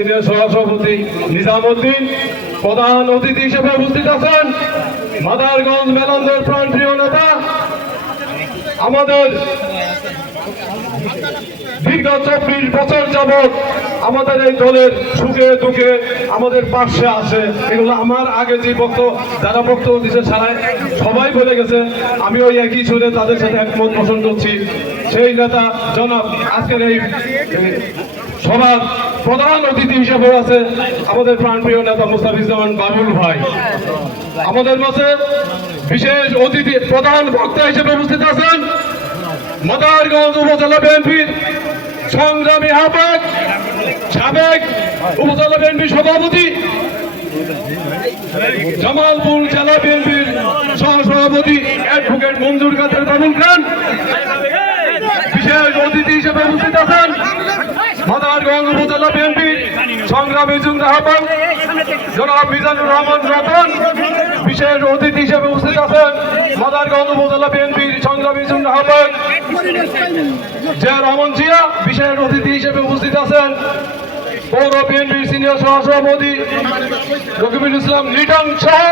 Senior সহসভাপতি নিজামুদ্দিন, প্রধান অতিথি হিসেবে উপস্থিত আছেন মাদারগঞ্জ মেলান্দের প্রাণপ্রিয় নেতা, আমাদের দীর্ঘ 24 বছর যাবৎ আমাদের এই দলের সুখে দুঃখে আমাদের পাশে আছে। এগুলো আমার আগে যে যারা বক্তব্য দিচ্ছে সবাই বলে গেছে, আমি ওই একই সুরে তাদের সাথে একমত পোষণ করছি। সেই নেতা জনাব আজকের এই সভার প্রধান অতিথি হিসেবে আছে আমাদের প্রাণপ্রিয় নেতা মুস্তাফিজুজ্জামান বাবুল ভাই। আমাদের মাঝে বিশেষ অতিথি প্রধান বক্তা হিসেবে উপস্থিত আছেন মাদারগঞ্জ উপজেলা বিএনপির সংগ্রামী আহ্বায়ক, সাবেক উপজেলা বিএনপির সভাপতি, জামালপুর জেলা বিএনপির সহসভাপতি অ্যাডভোকেট মঞ্জুর কাদের বাবুল খান। বিশেষ অতিথি হিসেবে উপস্থিত আছেন মাদারগঞ্জ উপজেলা বিএনপির সংগ্রামী যুগ্ম আহ্বায়ক জনাব মিজানুর রহমান রতন। বিশেষ অতিথি হিসেবে উপস্থিত আছেন মাদারগঞ্জ উপজেলা বিএনপির সংগ্রামী যুগ্ম আহ্বায়ক জিয়া রহমান জিয়া। বিশেষ অতিথি হিসেবে উপস্থিত আছেন পৌর বিএনপির সিনিয়র সহসভাপতি রকিবুল ইসলাম লিটন সহ